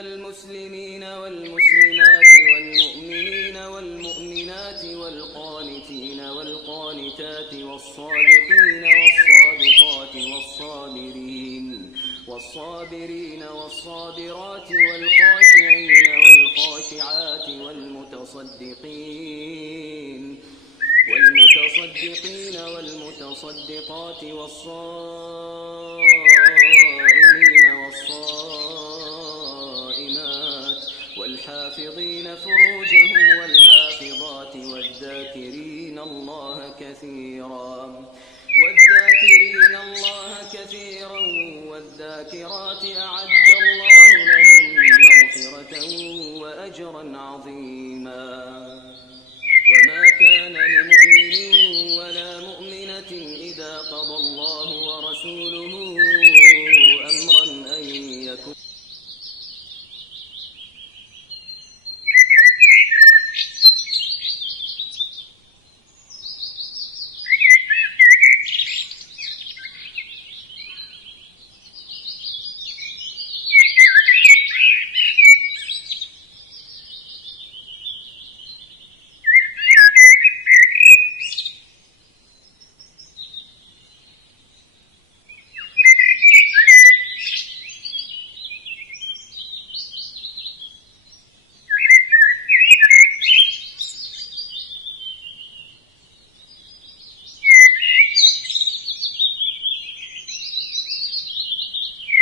المسلمين والمسلمات والمؤمنين والمؤمنات والقانتين والقانتات والصادقين والصادقات والصابرين والصابرات والخاشعين والخاشعات والمتصدقين والمتصدقات والصائمين والصائمات والحافظين فروجهم والحافظات والذاكرين الله كثيرا والذاكرات أعد الله لهم مغفرة وأجرا عظيما. وما كان لمؤمن ولا مؤمنة إذا قضى الله ورسوله